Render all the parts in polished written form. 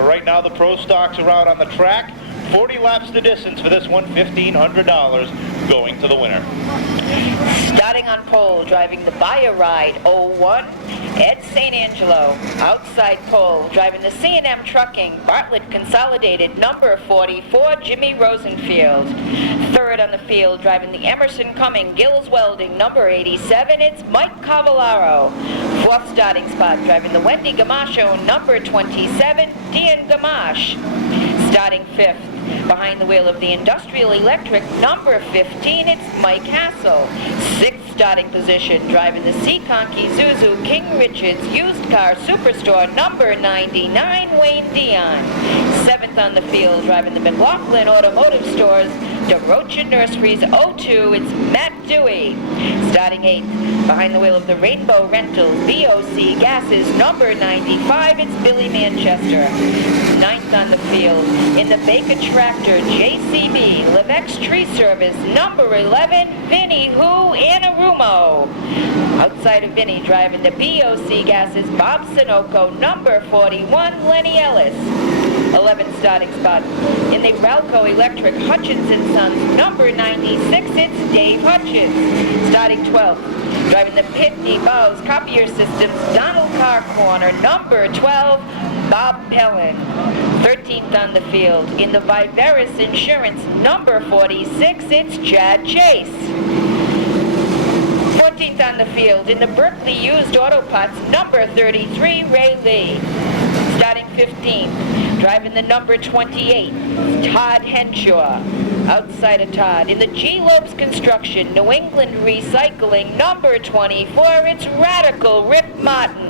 But right now the pro stocks are out on the track. 40 laps the distance for this one, $1,500 going to the winner. Starting on pole, driving the Buyer Ride 01, Ed St. Angelo. Outside pole, driving the C&M Trucking, Bartlett Consolidated, number 44, Jimmy Rosenfield. Third on the field, driving the Emerson Cumming, Gills Welding, number 87, it's Mike Cavallaro. Fourth starting spot, driving the Wendy Gamasho, number 27, Dean Gamache. Starting fifth, behind the wheel of the Industrial Electric, number 15, it's Mike Hassel. Sixth starting position, driving the Seekonk Isuzu King Richards Used Car Superstore, number 99, Wayne Dion. Seventh on the field, driving the McLaughlin Automotive Stores, DeRocha Nurseries 02, it's Matt Dewey. Starting eighth, behind the wheel of the Rainbow Rentals BOC Gases, number 95, it's Billy Manchester. Ninth on the field, in the Baker Tractor JCB Levex Tree Service, number 11, Vinny Annarummo. Outside of Vinny, driving the BOC Gases Bob Sunoco, number 41, Lenny Ellis. 11th starting spot, in the Ralco Electric Hutchinson Sons, number 96, it's Dave Hutchins. Starting 12th, driving the Pitney Bowes Copier Systems Donald Carr Corner, number 12, Bob Pellin. 13th on the field, in the Viveris Insurance, number 46, it's Chad Chase. 14th on the field, in the Berkeley Used Auto Parts, number 33, Ray Lee. Starting 15th, driving the number 28, Todd Henshaw. Outside of Todd, in the G. Lopes Construction, New England Recycling, number 24, it's Radical Rip Martin.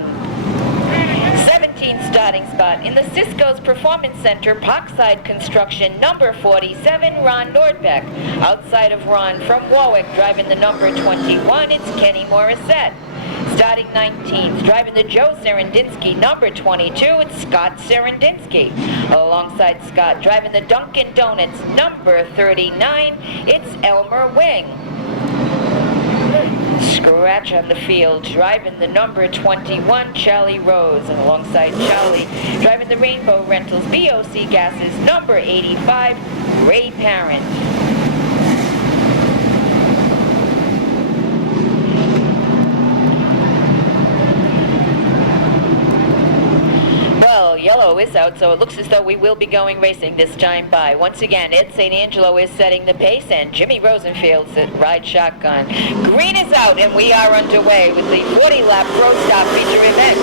17th starting spot, in the Cisco's Performance Center, Parkside Construction, number 47, Ron Nordbeck. Outside of Ron, from Warwick, driving the number 21, it's Kenny Morissette. Starting 19th, driving the Joe Serendinsky, number 22, it's Scott Serendinsky. Alongside Scott, driving the Dunkin' Donuts, number 39, it's Elmer Wing. Scratch on the field, driving the number 21, Charlie Rose. And alongside Charlie, driving the Rainbow Rentals BOC Gases, number 85, Ray Parent. Yellow is out, so it looks as though we will be going racing this time by. Once again, Ed St. Angelo is setting the pace, and Jimmy Rosenfield's at ride shotgun. Green is out, and we are underway with the 40-lap Pro Stop feature event.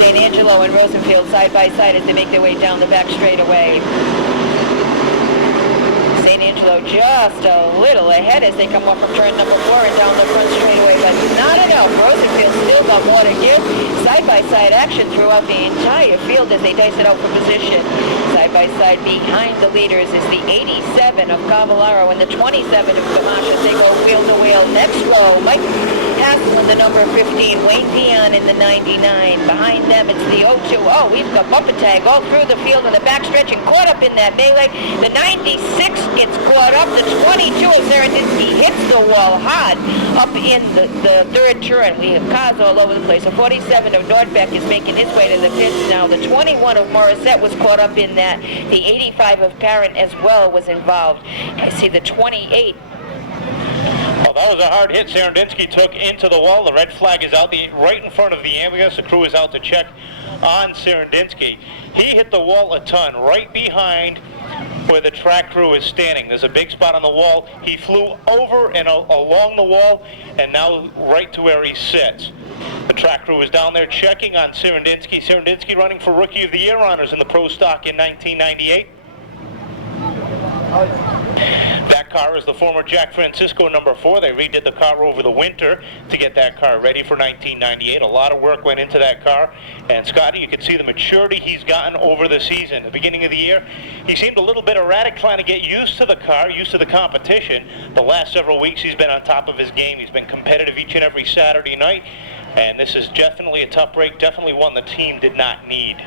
St. Angelo and Rosenfield side by side as they make their way down the back straightaway. St. Angelo just a little ahead as they come off from turn number 4 and down the front straightaway, but not enough. Rosenfield still got more to give. Side-by-side action throughout the entire field as they dice it out for position. Side-by-side behind the leaders is the 87 of Cavallaro and the 27 of Camacho. They go wheel to wheel. Next row, Mike Hassel in the number 15, Wayne Dion in the 99. Behind them, it's the 02. Oh, we've got bumper tag all through the field in the backstretch and caught up in that melee. The 96 gets caught up. The 22 of Serendinsky hits the wall hard up in the third turn. We have cars all over the place. The 47 of Nordbeck is making his way to the pits now. The 21 of Morissette was caught up in that. The 85 of Parent as well was involved. I see the 28. Well, that was a hard hit Serendinsky took into the wall. The red flag is out right in front of the ambulance. The crew is out to check on Serendinsky. He hit the wall a ton right behind where the track crew is standing. There's a big spot on the wall. He flew over and along the wall and now right to where he sits. The track crew is down there checking on Serendinsky. Serendinsky running for Rookie of the Year honors in the Pro Stock in 1998. That car is the former Jack Francisco number 4. They redid the car over the winter to get that car ready for 1998. A lot of work went into that car. And Scotty, you can see the maturity he's gotten over the season. At the beginning of the year, he seemed a little bit erratic trying to get used to the car, used to the competition. The last several weeks he's been on top of his game. He's been competitive each and every Saturday night. And this is definitely a tough break, definitely one the team did not need.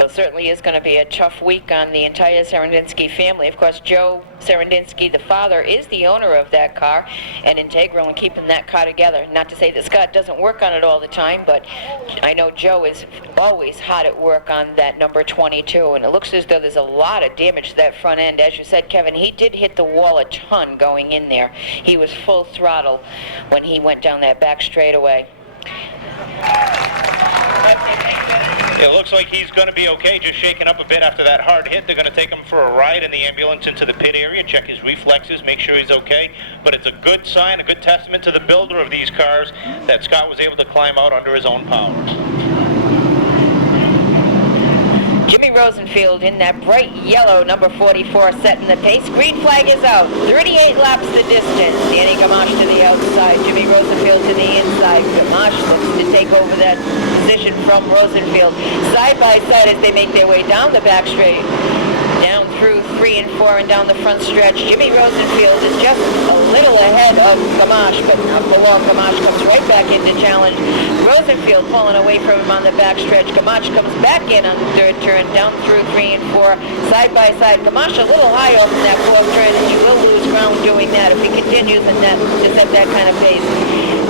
Well, it certainly is going to be a tough week on the entire Serendinsky family. Of course, Joe Serendinsky, the father, is the owner of that car and integral in keeping that car together. Not to say that Scott doesn't work on it all the time, but I know Joe is always hot at work on that number 22, and it looks as though there's a lot of damage to that front end. As you said, Kevin, he did hit the wall a ton going in there. He was full throttle when he went down that back straightaway. It looks like he's going to be okay, just shaking up a bit after that hard hit. They're going to take him for a ride in the ambulance into the pit area, check his reflexes, make sure he's okay. But it's a good sign, a good testament to the builder of these cars that Scott was able to climb out under his own power. Jimmy Rosenfield in that bright yellow number 44 setting the pace. Green flag is out. 38 laps the distance. Danny Gamache to the outside. Jimmy Rosenfield to the inside. Gamache looks to take over that position from Rosenfield. Side by side as they make their way down the back straight. Down through 3 and 4 and down the front stretch. Jimmy Rosenfield is just a little ahead of Gamache, but not for long. Gamache comes right back into challenge. Rosenfield pulling away from him on the back stretch. Gamache comes back in on the third turn, down through 3 and 4, side by side. Gamache a little high off in that fourth turn, and he will lose ground doing that if he continues in that, just at that kind of pace.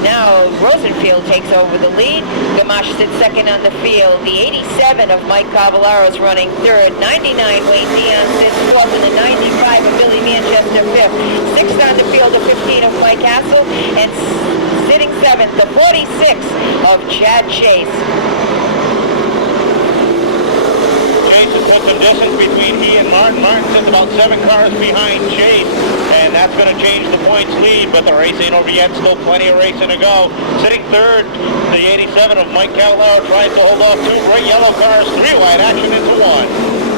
Now Rosenfield takes over the lead. Gamache sits second on the field. The 87 of Mike Cavallaro is running third. 99 Wayne Dion sits fourth, and the 95 of Billy Manchester fifth. Sixth on the field, the 15 of Mike Hassel, and sitting seventh, the 46 of Chad Chase. Chase has put some distance between he and Martin. Martin sits about 7 cars behind Chase, and that's going to change the points lead, but the race ain't over yet. Still plenty of racing to go. Sitting third, the 87 of Mike Cavallaro tries to hold off 2 bright yellow cars, 3 wide action into 1.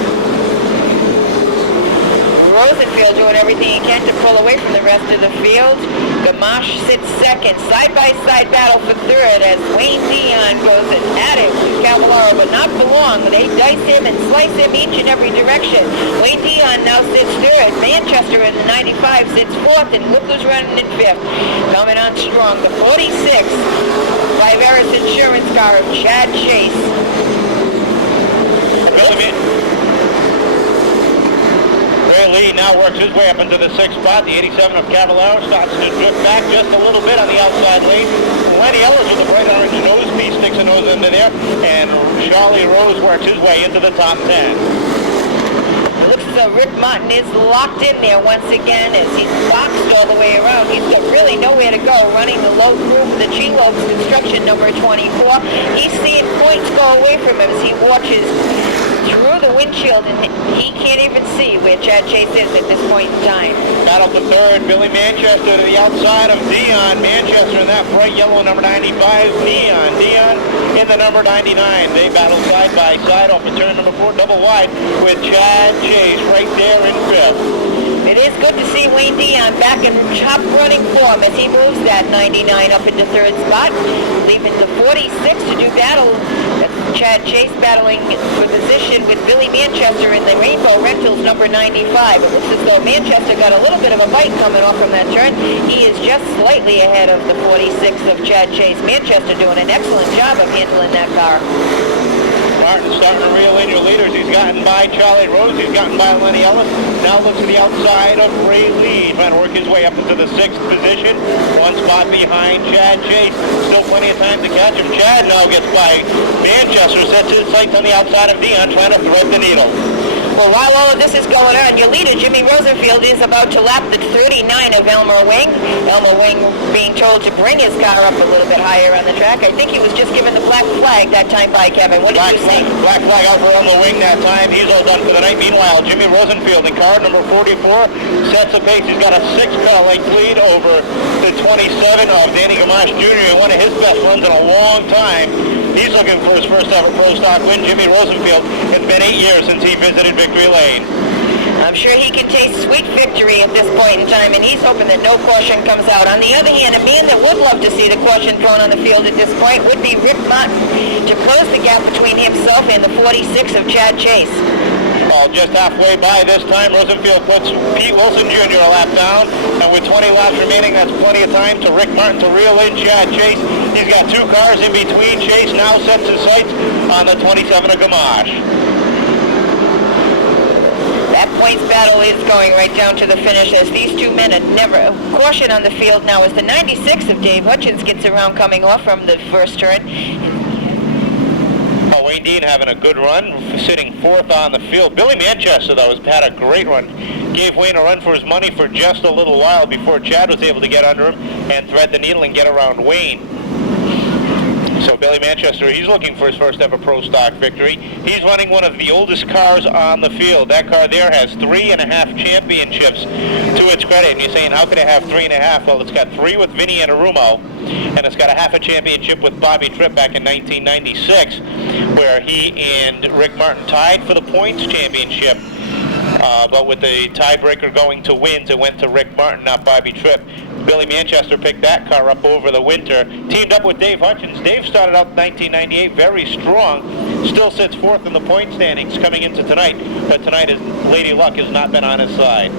Rosenfield doing everything he can to pull away from the rest of the field. Gamache sits second. Side-by-side battle for third as Wayne Dion goes at it with Cavallaro, but not for long. They dice him and slice him each and every direction. Wayne Dion now sits third. Manchester in the 95 sits fourth, and look who's running in fifth. Coming on strong, the 46 Viveris Insurance car of Chad Chase. Lee now works his way up into the 6th spot. The 87 of Cavallaro starts to drift back just a little bit on the outside lane. Lenny Ellis with a bright orange nose piece sticks a nose into there, and Charlie Rose works his way into the top 10. It looks as though Rick Martin is locked in there once again as he's boxed all the way around. He's got really nowhere to go, running the low crew for the G-Lobes construction number 24. He's seeing points go away from him as he watches through the windshield, and he can't even see where Chad Chase is at this point in time. Battle for third, Billy Manchester to the outside of Dion. Manchester in that bright yellow number 95. Dion in the number 99. They battle side by side off of turn number 4, double wide, with Chad Chase right there in fifth. It is good to see Wayne Dion back in top running form as he moves that 99 up into third spot, leaving the 46 to do battle. That's Chad Chase battling for position with Billy Manchester in the Rainbow Rentals number 95. It looks as though Manchester got a little bit of a bite coming off from that turn. He is just slightly ahead of the 46 of Chad Chase. Manchester doing an excellent job of handling that car. Martin starting to reel in your leaders. He's gotten by Charlie Rose. He's gotten by Lenny Ellis. Now looks to the outside of Ray Lee, trying to work his way up into the 6th position. 1 spot behind Chad Chase. Still plenty of time to catch him. Chad now gets by Manchester, sets his sights on the outside of Dion, trying to thread the needle. Well, while all of this is going on, your leader, Jimmy Rosenfield, is about to lap the 39 of Elmer Wing. Elmer Wing being told to bring his car up a little bit higher on the track. I think he was just given the black flag that time by Kevin. What did you say? Black flag out for Elmer Wing that time. He's all done for the night. Meanwhile, Jimmy Rosenfield in car number 44 sets the pace. He's got a 6-car length lead over the 27 of Danny Gamache Jr., one of his best runs in a long time. He's looking for his first ever Pro Stock win. Jimmy Rosenfield, it's been 8 years since he visited Victory Lane. I'm sure he can taste sweet victory at this point in time, and he's hoping that no caution comes out. On the other hand, a man that would love to see the caution thrown on the field at this point would be Rick Martin to close the gap between himself and the 46 of Chad Chase. Well, just halfway by this time, Rosenfield puts Pete Wilson Jr. a lap down, and with 20 laps remaining, that's plenty of time to Rick Martin to reel in Chad Chase. He's got 2 cars in between. Chase now sets his sights on the 27 of Gamache. That points battle is going right down to the finish as these two men are never... Caution on the field now as the 96 of Dave Hutchins gets around coming off from the first turn. Wayne Dean having a good run, sitting fourth on the field. Billy Manchester, though, has had a great run. Gave Wayne a run for his money for just a little while before Chad was able to get under him and thread the needle and get around Wayne. So Billy Manchester, he's looking for his first ever pro stock victory. He's running one of the oldest cars on the field. That car there has 3.5 championships to its credit. And you're saying, how could it have 3.5? Well, it's got 3 with Vinny Annarummo, and it's got a half a championship with Bobby Tripp back in 1996, where he and Rick Martin tied for the points championship. But with the tiebreaker going to wins, it went to Rick Martin, not Bobby Tripp. Billy Manchester picked that car up over the winter, teamed up with Dave Hutchins. Dave started out in 1998 very strong, still sits fourth in the point standings coming into tonight, but tonight his Lady Luck has not been on his side.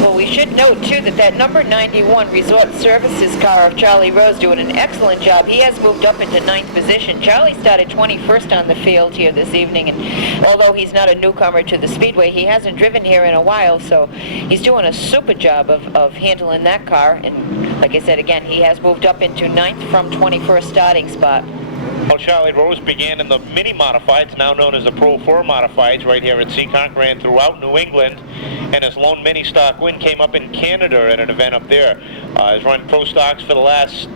Well, we should note, too, that number 91 Resort Services car of Charlie Rose doing an excellent job. He has moved up into 9th position. Charlie started 21st on the field here this evening, and although he's not a newcomer to the Speedway, he hasn't driven here in a while, so he's doing a super job of handling that car. And like I said, again, he has moved up into 9th from 21st starting spot. Well, Charlie Rose began in the mini modifieds, now known as the Pro 4 modifieds, right here at Seekonk, ran throughout New England, and his lone mini stock win came up in Canada at an event up there. He's run pro stocks for the last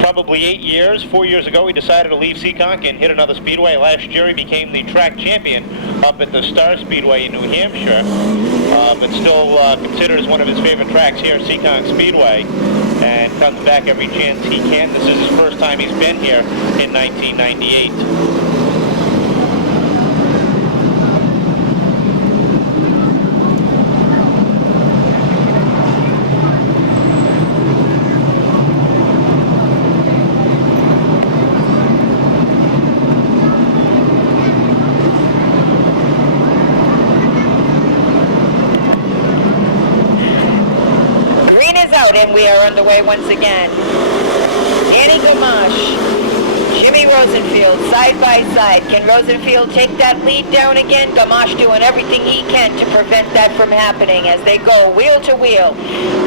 probably 8 years. 4 years ago, he decided to leave Seekonk and hit another speedway. Last year, he became the track champion up at the Star Speedway in New Hampshire, but still considered as one of his favorite tracks here at Seekonk Speedway, and comes back every chance he can. This is his first time he's been here in 1998. And we are underway once again. Danny Gamache, Jimmy Rosenfield, side by side. Can Rosenfield take that lead down again? Gamache doing everything he can to prevent that from happening as they go wheel to wheel.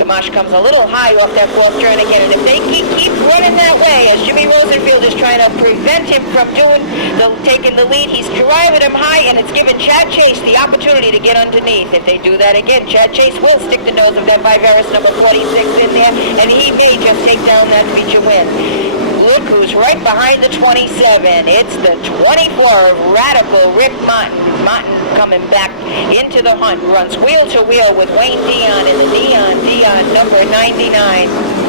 Gamache comes a little high off that fourth turn again, and if they keep running that way, as Jimmy Rosenfield is trying to prevent him from taking the lead, he's driving him high, and it's giving Chad Chase the opportunity to get underneath. If they do that again, Chad Chase will stick the nose of that Viveris number 46 in there, and he may just take down that feature win. Look who's right behind the 27. It's the 24 of Radical Rick Martin. Martin coming back into the hunt, runs wheel to wheel with Wayne Dion in the Dion number 99.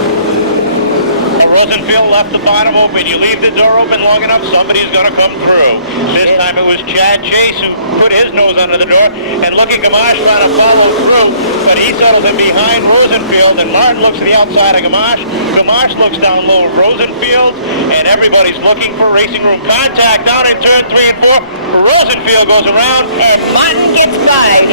Rosenfield left the bottom open. You leave the door open long enough, somebody's going to come through. This time it was Chad Chase who put his nose under the door, and look at Gamache trying to follow through, but he settled in behind Rosenfield, and Martin looks to the outside of Gamache. Gamache looks down low at Rosenfield, and everybody's looking for racing room contact down in turn 3 and 4. Rosenfield goes around, and Martin gets by.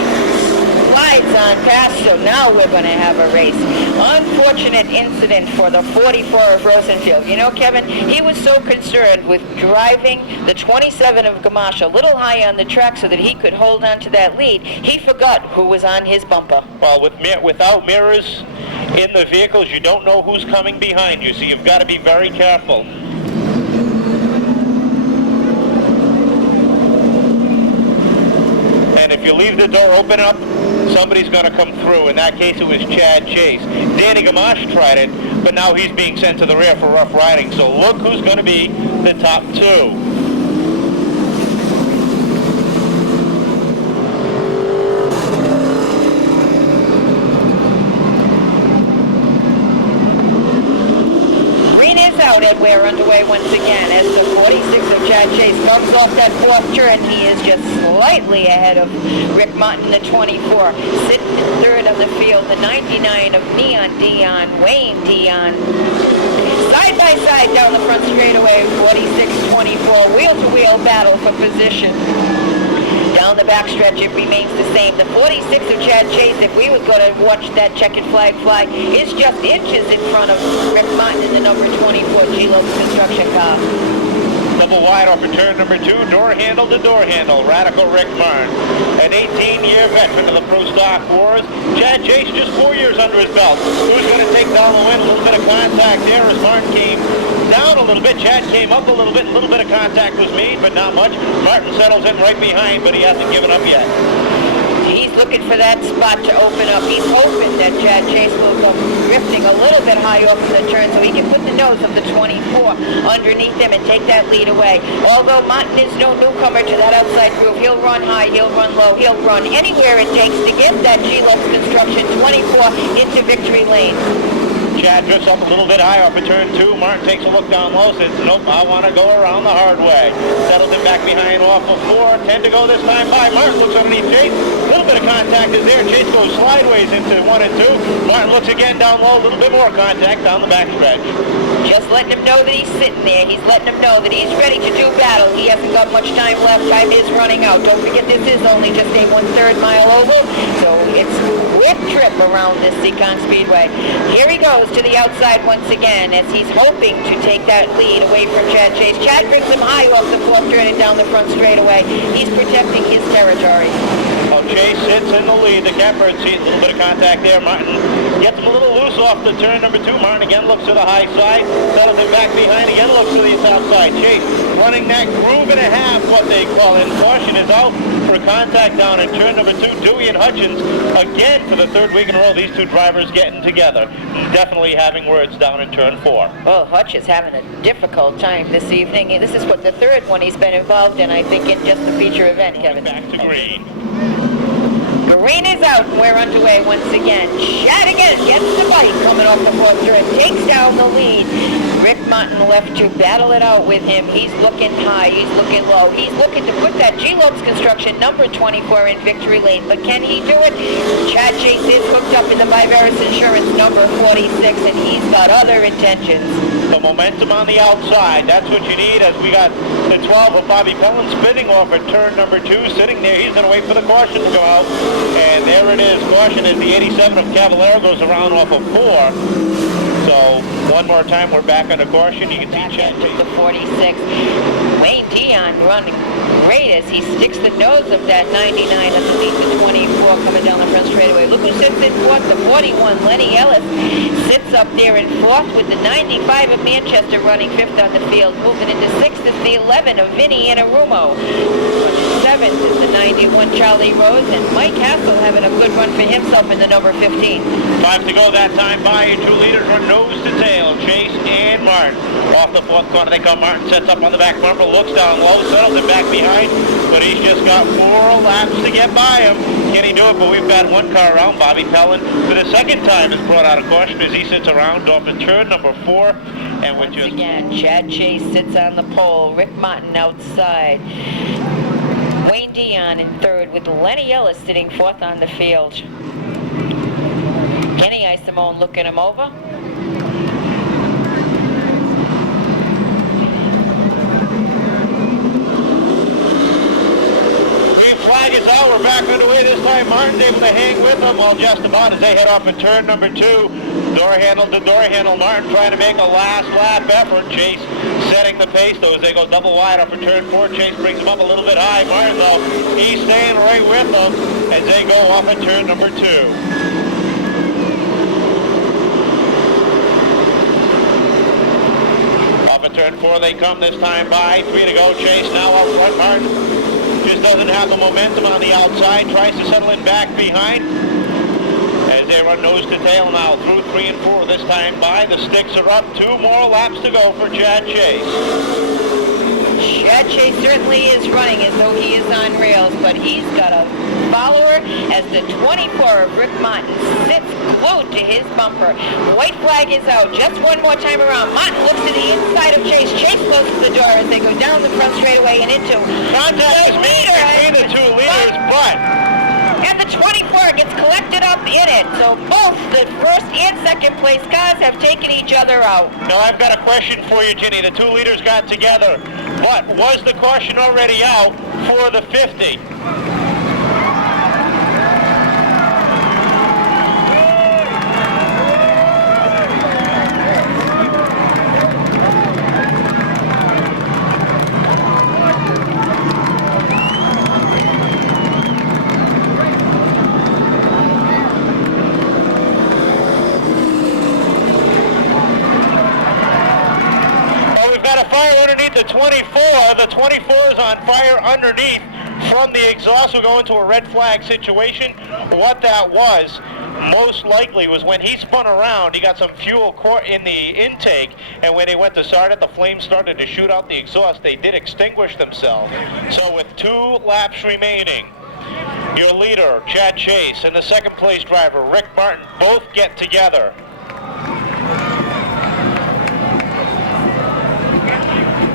Slides on past, so now we're going to have a race. Unfortunate incident for the 44 of Rosenfield. You know, Kevin, he was so concerned with driving the 27 of Gamache a little high on the track so that he could hold on to that lead. He forgot who was on his bumper. Well, without mirrors in the vehicles, you don't know who's coming behind you, so you've got to be very careful. And if you leave the door open up, somebody's going to come through. In that case, it was Chad Chase. Danny Gamache tried it, but now he's being sent to the rear for rough riding. So look who's going to be the top two. And we're underway once again as the 46 of Chad Chase comes off that fourth turn. He is just slightly ahead of Rick Martin, the 24. Sitting in third on the field, the 99 of Neon Dion, Wayne Dion. Side by side down the front straightaway, 46-24, wheel-to-wheel battle for position. Down the backstretch, it remains the same. The 46 of Chad Chase, if we would go to watch that checkered flag fly, is just inches in front of Rick Martin in the number 24 G-Lopes construction car. Double wide off of turn number 2, door handle to door handle, Radical Rick Martin. An 18-year veteran of the Pro Stock Wars. Chad Chase just 4 years under his belt. Who's going to take down the win? A little bit of contact there as Martin came down a little bit. Chad came up a little bit of contact was made, but not much. Martin settles in right behind, but he hasn't given up yet. He's looking for that spot to open up. He's hoping that Chad Chase will come drifting a little bit high off the turn so he can put the nose of the 24 underneath him and take that lead away. Although Martin is no newcomer to that outside groove, he'll run high, he'll run low, he'll run anywhere it takes to get that G-Lopes Construction 24 into victory lane. Chad drifts up a little bit high off of turn 2. Martin takes a look down low, says, nope, I want to go around the hard way. Settles him back behind off of 4. 10 to go this time by. Martin looks underneath Chase. A little bit of contact is there. Chase goes sideways into 1 and 2. Martin looks again down low. A little bit more contact down the back stretch. Just letting him know that he's sitting there. He's letting him know that he's ready to do battle. He hasn't got much time left. Time is running out. Don't forget this is only just a 1/3 mile oval, so it's a quick trip around this Seekonk Speedway. Here he goes to the outside once again as he's hoping to take that lead away from Chad Chase. Chad brings him high off the 4th turn and down the front straightaway. He's protecting his territory. Well, Chase sits in the lead. The catbird sees a little bit of contact there. Martin gets him a little loose off the turn number 2. Martin again looks to the high side. Settles him back behind. Again looks to the top side. Chase running that groove and a half, what they call it. Caution is out for contact down in turn number 2. Dewey and Hutchins again for the 3rd week in a row. These two drivers getting together. Definitely having words down in turn 4. Well, Hutch is having a difficult time this evening. This is what the 3rd one he's been involved in, I think, in just the feature event, Kevin. Back to green. Green is out and we're underway once again. Chad again gets the bite coming off the 4th turn, takes down the lead. Rick Martin left to battle it out with him. He's looking high, he's looking low. He's looking to put that G-Lopes Construction number 24 in victory lane. But can he do it? Chad Chase is hooked up in the Viveris Insurance number 46 and he's got other intentions. The momentum on the outside, that's what you need as we got the 12 of Bobby Pellin spinning off at turn number 2, sitting there. He's going to wait for the caution to go out. And there it is. Caution as the 87 of Cavallero goes around off of 4. So one more time, we're back on the caution. You can see Chad Chase. The 46. Wayne Dion running great as he sticks the nose of that 99 underneath the 24 coming down the front straightaway. Look who sits in 4th. The 41, Lenny Ellis, sits up there in 4th with the 95 of Manchester running 5th on the field. Moving into 6th is the 11 of Vinny Annarummo. 7th is the 91 Charlie Rose, and Mike Hassel having a good run for himself in the number 15. 5 to go that time by. 2 leaders run nose to tail. Chase and Martin. Off the 4th corner they come. Martin sets up on the back bumper, looks down low, settles it back behind, but he's just got 4 laps to get by him. Can he do it? But we've got one car around. Bobby Pellin for the 2nd time is brought out of caution as he sits around off of turn number 4. And with just again, Chad Chase sits on the pole. Rick Martin outside. Wayne Dion in 3rd with Lenny Ellis sitting 4th on the field. Kenny Isimone looking him over. Green flag is out. We're back underway this time. Martin's able to hang with them. Well, just about as they head off at turn number 2. Door handle to door handle. Martin trying to make a last lap effort. Chase setting the pace though as they go double wide off of turn 4. Chase brings him up a little bit high. Martin though, he's staying right with them as they go off at turn number 2. Off at turn 4 they come this time by. 3 to go. Chase now up front. Martin just doesn't have the momentum on the outside. Tries to settle in back behind. As they run nose to tail now through 3 and 4 this time by. The sticks are up. 2 more laps to go for Chad Chase. Chad Chase certainly is running as though he is on rails, but he's got a follower as the 24 of Rick Martin sits glued to his bumper. White flag is out. Just one more time around. Martin looks to the inside of Chase. Chase closes the door as they go down the front straightaway and into contact is made between the 2 leaders, but and the 24 gets collected up in it. So both the 1st and 2nd place cars have taken each other out. Now I've got a question for you, Ginny. The 2 leaders got together, but was the caution already out for the 50? the 24 is on fire underneath from the exhaust. We'll go into a red flag situation. What that was, most likely, was when he spun around, he got some fuel caught in the intake, and when they went to start it, the flames started to shoot out the exhaust. They did extinguish themselves. So with 2 laps remaining, your leader, Chad Chase, and the second place driver, Rick Martin, both get together.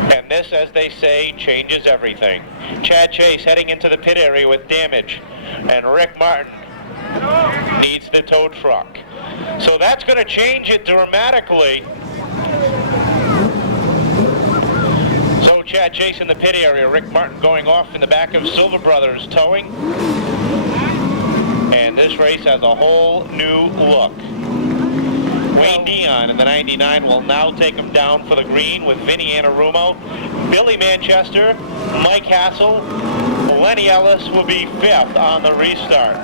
And this, as they say, changes everything. Chad Chase heading into the pit area with damage, and Rick Martin needs the tow truck. So that's going to change it dramatically. So Chad Chase in the pit area, Rick Martin going off in the back of Silver Brothers towing. And this race has a whole new look. Wayne Dion in the 99 will now take him down for the green with Vinny Annarummo. Billy Manchester, Mike Hassel, Lenny Ellis will be 5th on the restart.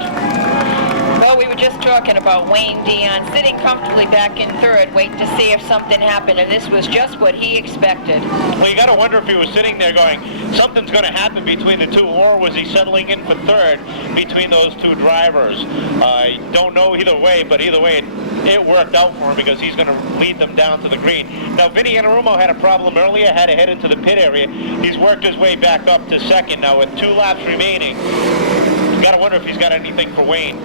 Well, we were just talking about Wayne Dion sitting comfortably back in 3rd, waiting to see if something happened, and this was just what he expected. Well, you got to wonder if he was sitting there going, something's going to happen between the two, or was he settling in for 3rd between those 2 drivers? I don't know either way, but either way, it worked out for him because he's going to lead them down to the green. Now, Vinny Annarummo had a problem earlier, had to head into the pit area. He's worked his way back up to 2nd now with 2 laps remaining. You got to wonder if he's got anything for Wayne.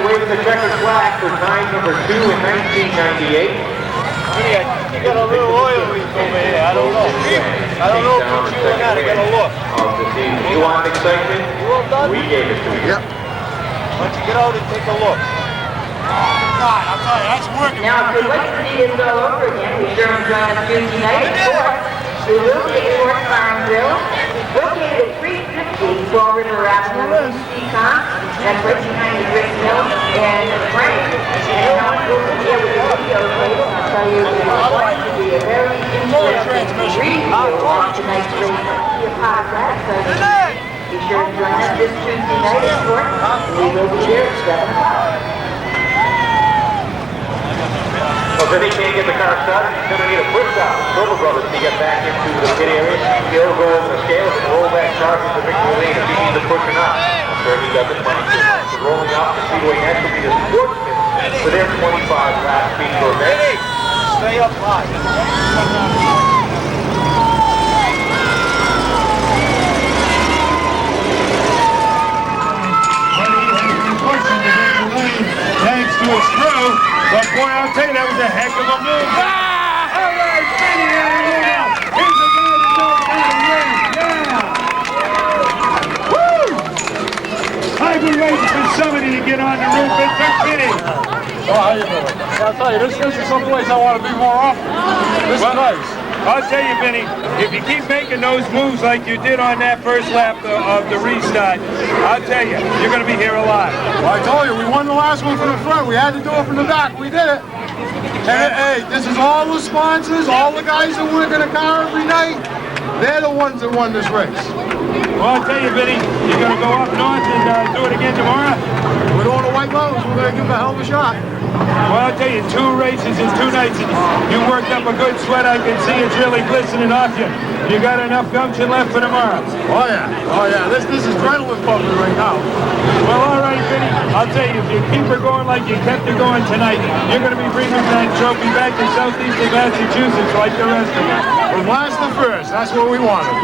Waving the checkered flag for time number 2 in 1998. You got a little oil leak over here. I don't know. I don't know if it's you or not. I gotta look. Of the season. You want excitement? You all done? We gave it to you. Yep. Why don't you get out and take a look? God, I'll tell you, that's working. Now, if you'd like to see this all over again, be sure and join us Tuesday night at 4. We will be at Fort Farmville, located at 350 Fall River Avenue in Seekonk. That's right behind the Brick Mill. And Frank, and now we'll be here with the video tape. I'll tell you, it's going to be a very interesting review of tonight's race. Be a part of that. So be sure to join us this Tuesday night at 4. We will be there at 7 o'clock. So if he can't get the car started, he's going to need a push stop. Silver Brothers to get back into the pit area. He'll go over the scales and roll back charges to victory lane if he needs to push or not. I'm sure he does it plenty too. So rolling out the Speedway next will be the Sportsman for their 25 lap speed for event. Stay up high. Thanks to his crew, but boy, I'll tell you, that was a heck of a move. Ah! All right, Vinny Annarummo. Here's the guy that knows how to win. Yeah! Woo! I've been waiting for somebody to get on the roof. It took Vinny. Oh, how you doing? I'll tell you, this is someplace I want to be more often. This is nice. I'll tell you, Vinny, if you keep making those moves like you did on that first lap of the restart, I'll tell you, you're going to be here a lot. Well, I told you, we won the last one from the front. We had to do it from the back. We did it. And hey, this is all the sponsors, all the guys that work in the car every night. They're the ones that won this race. Well, I'll tell you, Vinny, you're going to go up north and do it again tomorrow? We're doing a White Mountains, we're going to give it a hell of a shot. Well, I'll tell you, 2 races in 2 nights, and you worked up a good sweat. I can see it's really glistening off you. You got enough gumption left for tomorrow. Oh yeah, this is adrenaline pumping right now. Well, all right, Vinny, I'll tell you, if you keep her going like you kept her going tonight, you're going to be bringing that trophy back to southeastern Massachusetts like the rest of us. From last to first, that's what we wanted.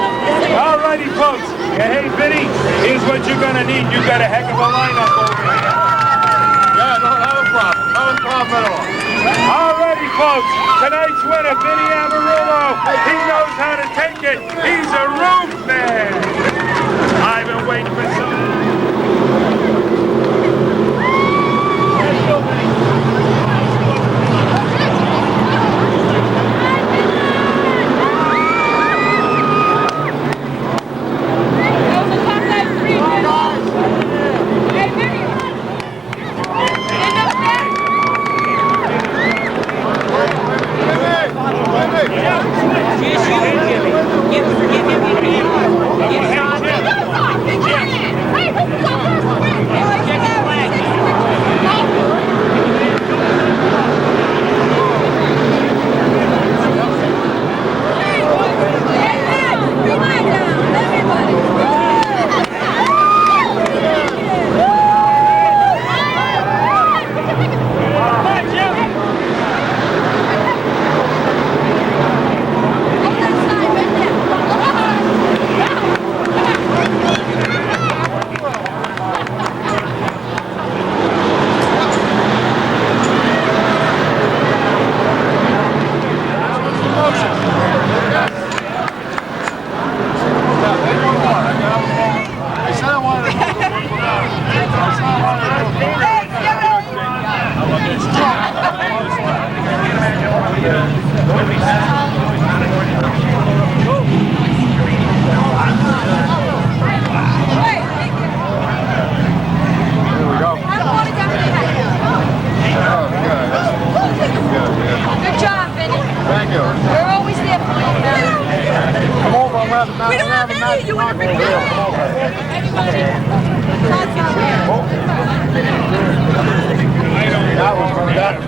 All righty, folks. Hey, Vinny, here's what you're going to need. You got a heck of a lineup over here. Yeah, no, not a problem. Not a problem at all. All righty, folks. Tonight's winner, Vinny Annarummo. He knows how to take it. He's a roof man. I've been waiting for some.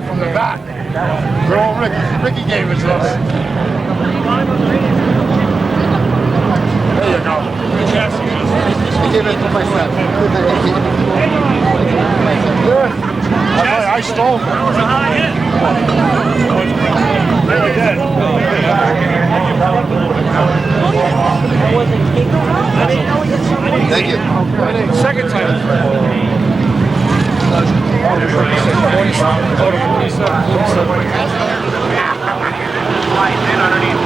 From the back. Girl Ricky gave it to us. There you go. I gave it to myself. I stole it. That was a high hit. Really did. Thank you. Second time. Underneath